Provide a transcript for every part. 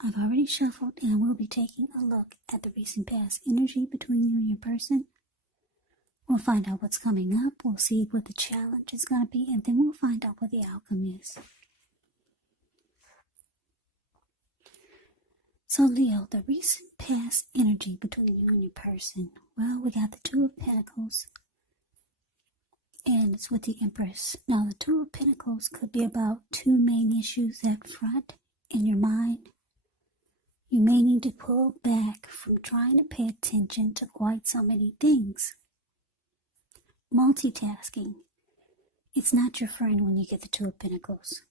I've already shuffled and we'll be taking a look at the recent past energy between you and your person. We'll find out what's coming up, we'll see what the challenge is going to be, and then we'll find out what the outcome is. So Leo, the recent past energy between you and your person. Well, we got the Two of Pentacles, and it's with the Empress. Now, the Two of Pentacles could be about two main issues at front in your mind. You may need to pull back from trying to pay attention to quite so many things. Multitasking. It's not your friend when you get the Two of Pentacles.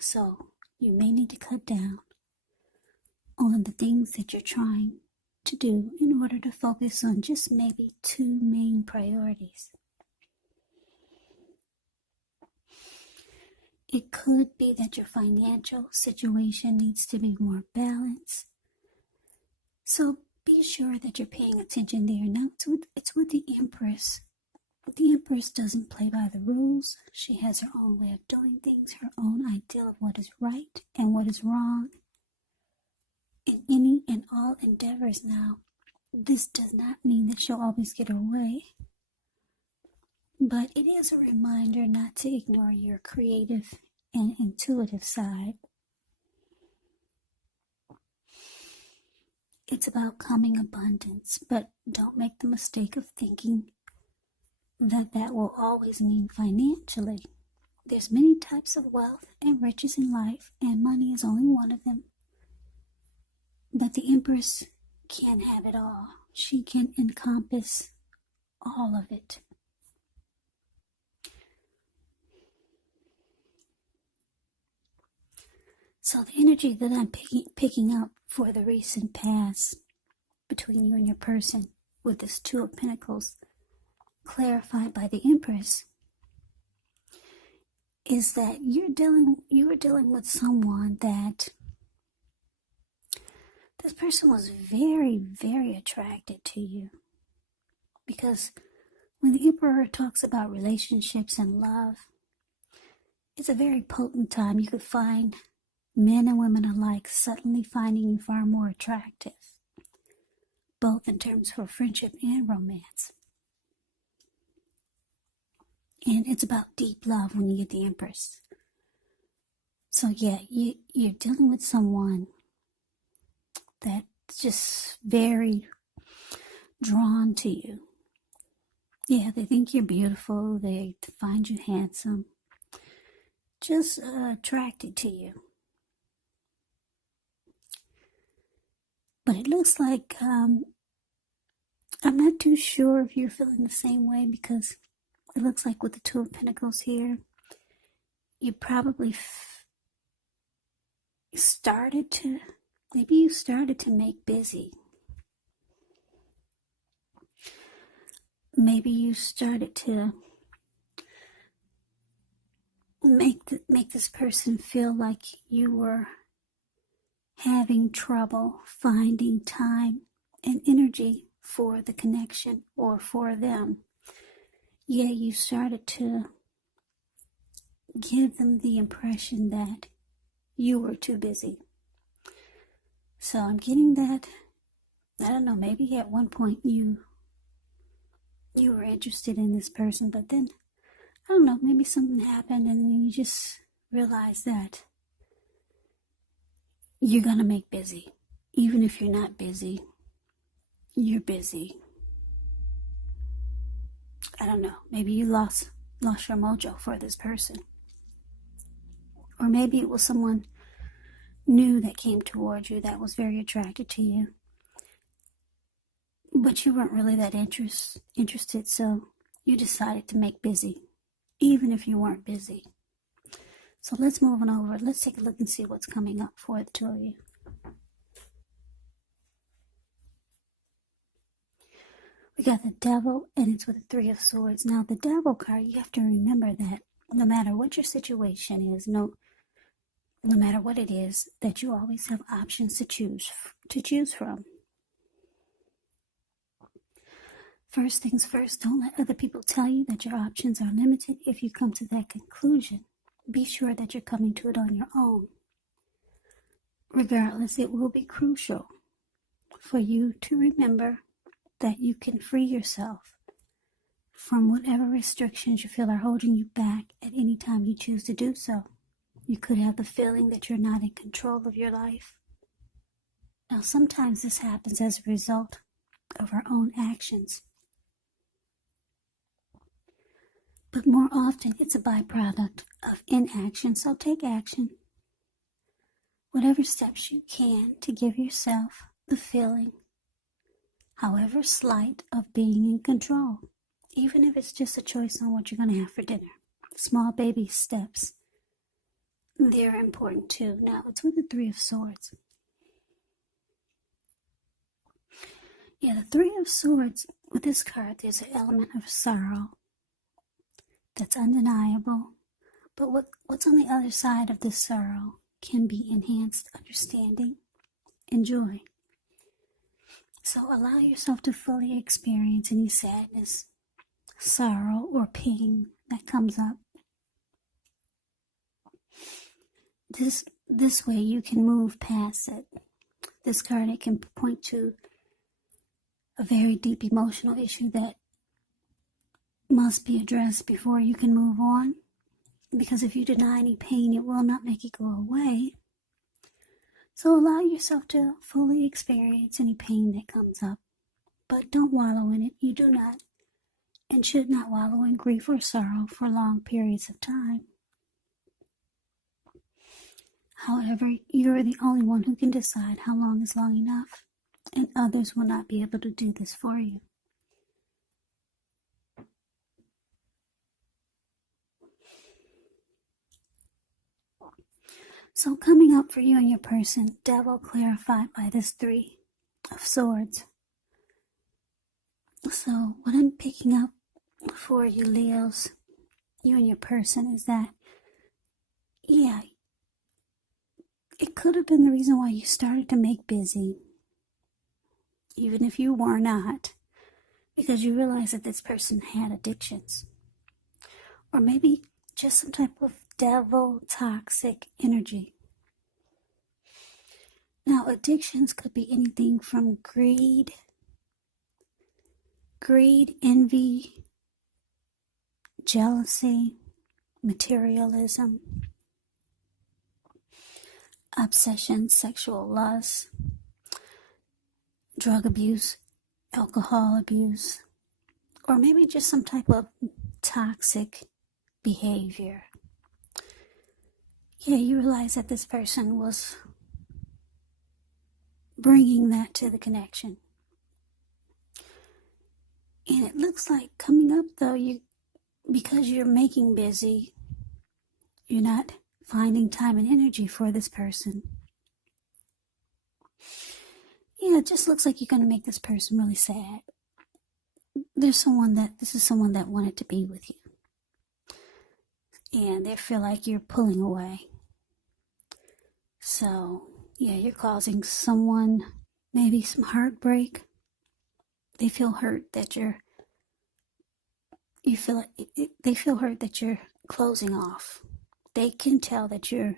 So, you may need to cut down on the things that you're trying to do in order to focus on just maybe two main priorities. It could be that your financial situation needs to be more balanced. So be sure that you're paying attention there. Now, it's with the Empress. The Empress doesn't play by the rules. She has her own way of doing things, her own idea of what is right and what is wrong in any and all endeavors. Now, this does not mean that she'll always get her way, but it is a reminder not to ignore your creative and intuitive side. It's about coming abundance, but don't make the mistake of thinking that will always mean financially. There's many types of wealth and riches in life, and money is only one of them. But the Empress can have it all. She can encompass all of it. So the energy that I'm picking up for the recent past between you and your person with this Two of Pentacles clarified by the Empress is that you were dealing with someone that this person was very, very attracted to you. Because when the Emperor talks about relationships and love, it's a very potent time. You could find men and women alike suddenly finding you far more attractive, both in terms of friendship and romance. And it's about deep love when you get the Empress. So yeah, you're dealing with someone that's just very drawn to you. Yeah, they think you're beautiful, they find you handsome, just attracted to you. But it looks like, I'm not too sure if you're feeling the same way, because it looks like with the Two of Pentacles here, you probably started to make busy. Maybe you started to make this person feel like you were having trouble finding time and energy for the connection or for them. Yeah, you started to give them the impression that you were too busy. So I'm getting that, I don't know, maybe at one point you were interested in this person, but then, I don't know, maybe something happened and then you just realized that you're going to make busy. Even if you're not busy, you're busy. I don't know, maybe you lost your mojo for this person. Or maybe it was someone new that came towards you that was very attracted to you. But you weren't really that interested, so you decided to make busy, even if you weren't busy. So let's move on over. Let's take a look and see what's coming up for the two of you. We got the Devil, and it's with the Three of Swords. Now, the Devil card, you have to remember that no matter what your situation is, no matter what it is, that you always have options to choose from. First things first, don't let other people tell you that your options are limited. If you come to that conclusion, be sure that you're coming to it on your own. Regardless, it will be crucial for you to remember that you can free yourself from whatever restrictions you feel are holding you back at any time you choose to do so. You could have the feeling that you're not in control of your life. Now, sometimes this happens as a result of our own actions, but more often it's a byproduct of inaction. So take action. Whatever steps you can to give yourself the feeling, however slight, of being in control, even if it's just a choice on what you're going to have for dinner. Small baby steps, they're important too. Now, it's with the Three of Swords. Yeah, the Three of Swords, with this card, there's an element of sorrow that's undeniable. But what's on the other side of this sorrow can be enhanced understanding and joy. So allow yourself to fully experience any sadness, sorrow, or pain that comes up. This way you can move past it. This card, it can point to a very deep emotional issue that must be addressed before you can move on. Because if you deny any pain, it will not make it go away. So allow yourself to fully experience any pain that comes up, but don't wallow in it. You do not and should not wallow in grief or sorrow for long periods of time. However, you're the only one who can decide how long is long enough, and others will not be able to do this for you. So coming up for you and your person, Devil clarified by this Three of Swords. So what I'm picking up for you, Leos, you and your person, is that, yeah, it could have been the reason why you started to make busy, even if you were not, because you realized that this person had addictions. Or maybe just some type of devil toxic energy. Now, addictions could be anything from greed, envy, jealousy, materialism, obsession, sexual lust, drug abuse, alcohol abuse, or maybe just some type of toxic behavior. Yeah, you realize that this person was bringing that to the connection. And it looks like coming up, though, because you're making busy, you're not finding time and energy for this person. Yeah, it just looks like you're going to make this person really sad. This is someone that wanted to be with you. And they feel like you're pulling away. So, yeah, you're causing someone maybe some heartbreak. They feel hurt that they feel hurt that you're closing off. They can tell that you're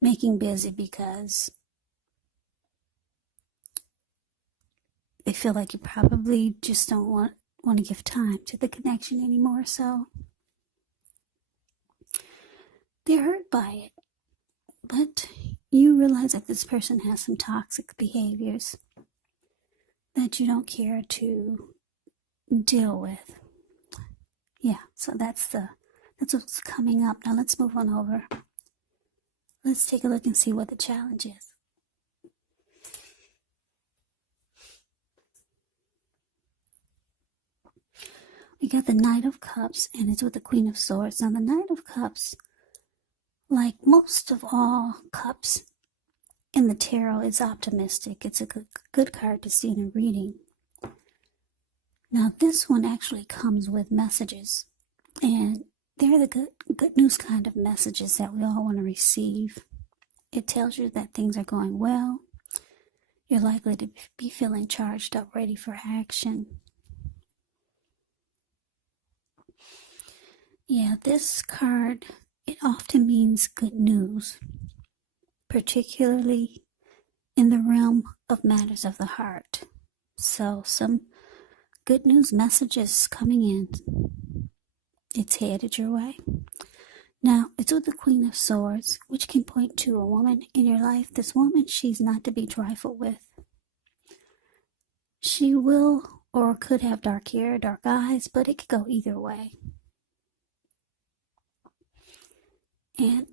making busy because they feel like you probably just don't want to give time to the connection anymore. So they're hurt by it. But you realize that this person has some toxic behaviors that you don't care to deal with. Yeah, so that's what's coming up. Now let's move on over. Let's take a look and see what the challenge is. We got the Knight of Cups, and it's with the Queen of Swords. Now the Knight of Cups, like most of all cups in the tarot, is optimistic. It's a good card to see in a reading. Now this one actually comes with messages, and they're the good news kind of messages that we all want to receive. It tells you that things are going well. You're likely to be feeling charged up, ready for action. Yeah, this card, it often means good news. particularly in the realm of matters of the heart. So some good news messages coming in. It's headed your way. Now, it's with the Queen of Swords, which can point to a woman in your life. This woman, she's not to be trifled with. She will or could have dark hair, dark eyes, but it could go either way. And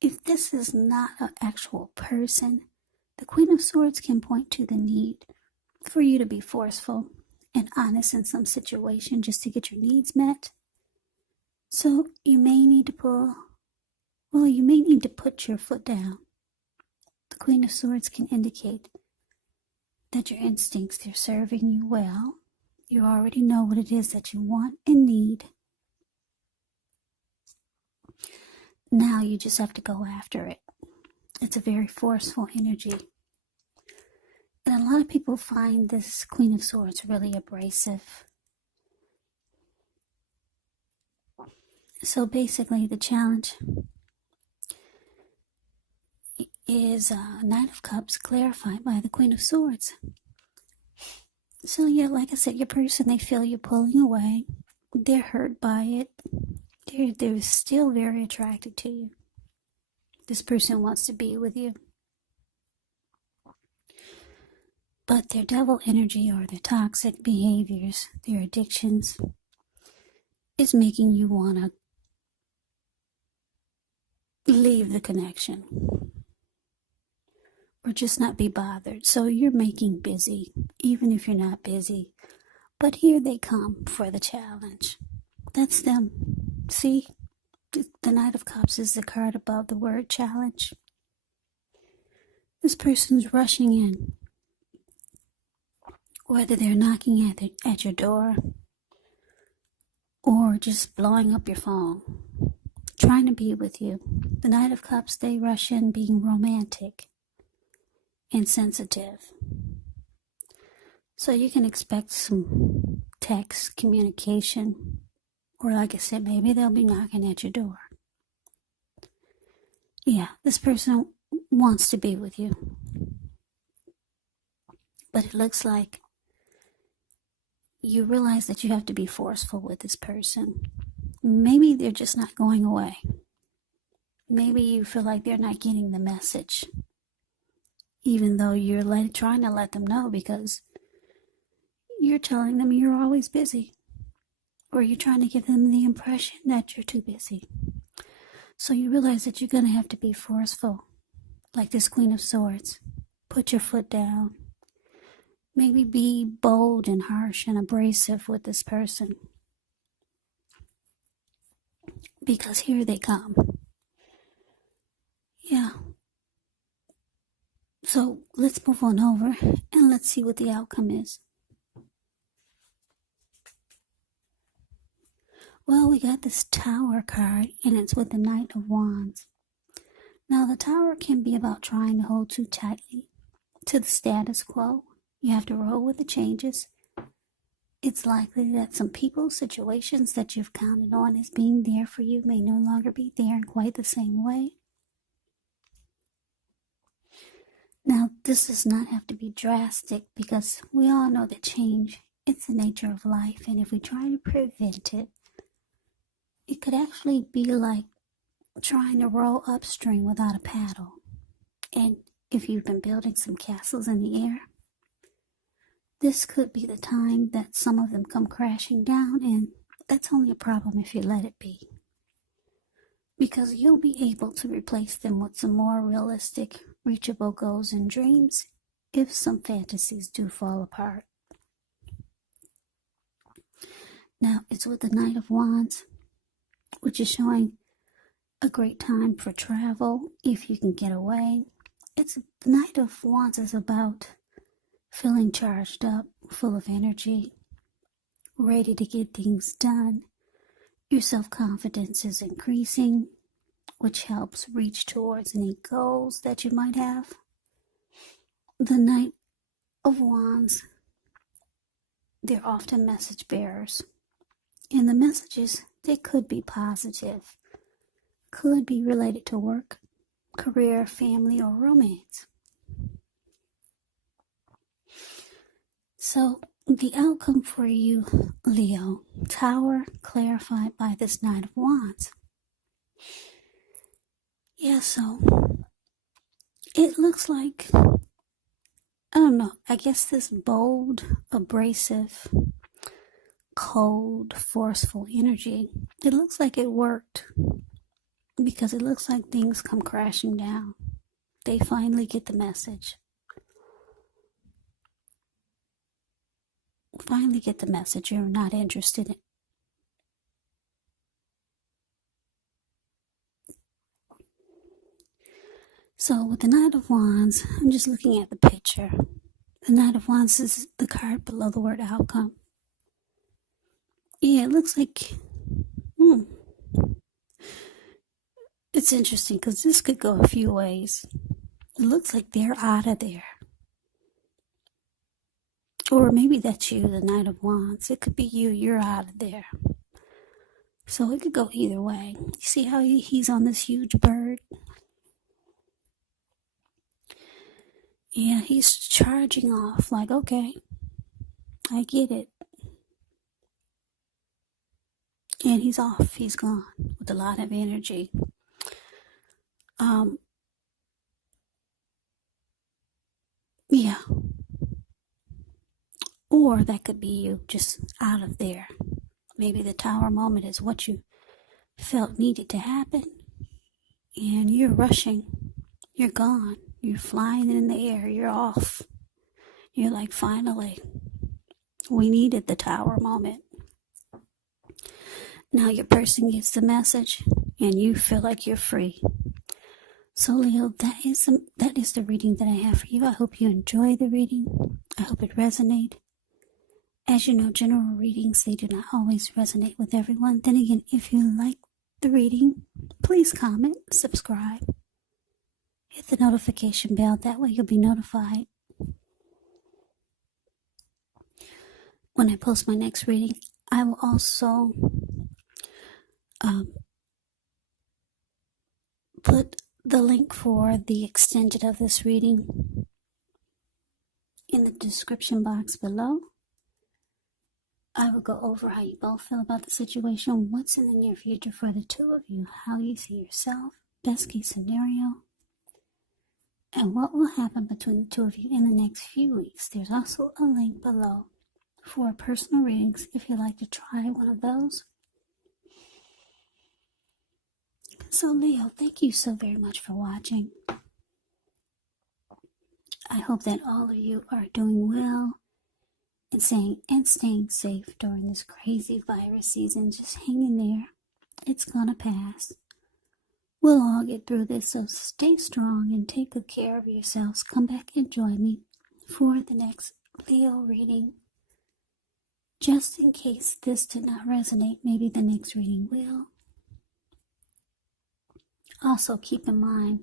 if this is not an actual person, the Queen of Swords can point to the need for you to be forceful and honest in some situation just to get your needs met. So you may need to put your foot down. The Queen of Swords can indicate that your instincts are serving you well. You already know what it is that you want and need. Now you just have to go after it. It's a very forceful energy. And a lot of people find this Queen of Swords really abrasive. So basically the challenge is Knight of Cups clarified by the Queen of Swords. So yeah, like I said, your person, they feel you pulling away. They're hurt by it. They're still very attracted to you. This person wants to be with you. But their devil energy or their toxic behaviors, their addictions, is making you want to leave the connection. Or just not be bothered. So you're making busy, even if you're not busy. But here they come for the challenge. That's them. See, the Knight of Cups is the card above the word challenge. This person's rushing in. Whether they're knocking at your door or just blowing up your phone, trying to be with you. The Knight of Cups, they rush in being romantic and sensitive. So you can expect some text communication, or like I said, maybe they'll be knocking at your door. Yeah, this person wants to be with you. But it looks like you realize that you have to be forceful with this person. Maybe they're just not going away. Maybe you feel like they're not getting the message, even though you're trying to let them know, because you're telling them you're always busy, or you're trying to give them the impression that you're too busy. So you realize that you're going to have to be forceful, like this Queen of Swords. Put your foot down. Maybe be bold and harsh and abrasive with this person, because here they come. Yeah. So let's move on over and let's see what the outcome is. Well, we got this Tower card, and it's with the Knight of Wands. Now, the Tower can be about trying to hold too tightly to the status quo. You have to roll with the changes. It's likely that some people, situations that you've counted on as being there for you may no longer be there in quite the same way. Now, this does not have to be drastic, because we all know that change, it's the nature of life, and if we try to prevent it, it could actually be like trying to row upstream without a paddle. And if you've been building some castles in the air, this could be the time that some of them come crashing down, and that's only a problem if you let it be. Because you'll be able to replace them with some more realistic, reachable goals and dreams if some fantasies do fall apart. Now, it's with the Knight of Wands, which is showing a great time for travel if you can get away. The Knight of Wands is about feeling charged up, full of energy, ready to get things done. Your self-confidence is increasing, which helps reach towards any goals that you might have. The Knight of Wands, they're often message bearers. And the messages, they could be positive, could be related to work, career, family, or romance. So the outcome for you, Leo, Tower, clarified by this Knight of Wands. Yeah, so it looks like, I don't know, I guess this bold, abrasive, cold, forceful energy, it looks like it worked, because it looks like things come crashing down. They finally get the message. Finally get the message you're not interested in. So with the Knight of Wands, I'm just looking at the picture. The Knight of Wands is the card below the word outcome. Yeah, it looks like, it's interesting because this could go a few ways. It looks like they're out of there. Or maybe that's you, the Knight of Wands. It could be you, you're out of there. So it could go either way. You see how he's on this huge bird? Yeah, he's charging off like, okay, I get it. And he's off, he's gone with a lot of energy. Yeah. Or that could be you just out of there. Maybe the Tower moment is what you felt needed to happen. And you're rushing. You're gone. You're flying in the air. You're off. You're like, finally, we needed the Tower moment. Now your person gets the message and you feel like you're free. So Leo, that is the reading that I have for you. I hope you enjoy the reading. I hope it resonated. As you know, general readings, they do not always resonate with everyone. Then again, if you like the reading, please comment, subscribe, hit the notification bell. That way you'll be notified when I post my next reading. I will also put the link for the extension of this reading in the description box below. I will go over how you both feel about the situation, what's in the near future for the two of you, how you see yourself, best case scenario, and what will happen between the two of you in the next few weeks. There's also a link below for personal readings if you'd like to try one of those. So Leo, thank you so very much for watching. I hope that all of you are doing well and staying safe during this crazy virus season. Just hang in there. It's gonna pass. We'll all get through this, so stay strong and take good care of yourselves. Come back and join me for the next Leo reading. Just in case this did not resonate, maybe the next reading will. Also, keep in mind,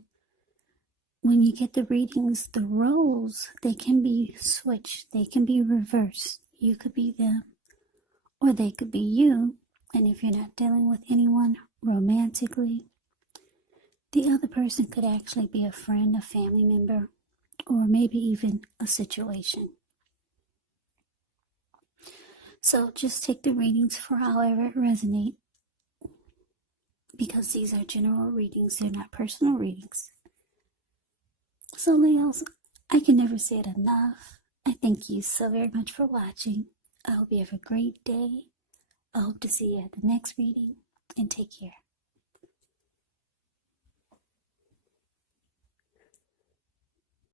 when you get the readings, the roles, they can be switched. They can be reversed. You could be them, or they could be you. And if you're not dealing with anyone romantically, the other person could actually be a friend, a family member, or maybe even a situation. So just take the readings for however it resonates, because these are general readings, they're not personal readings. So Leos, I can never say it enough. I thank you so very much for watching. I hope you have a great day. I hope to see you at the next reading, and take care.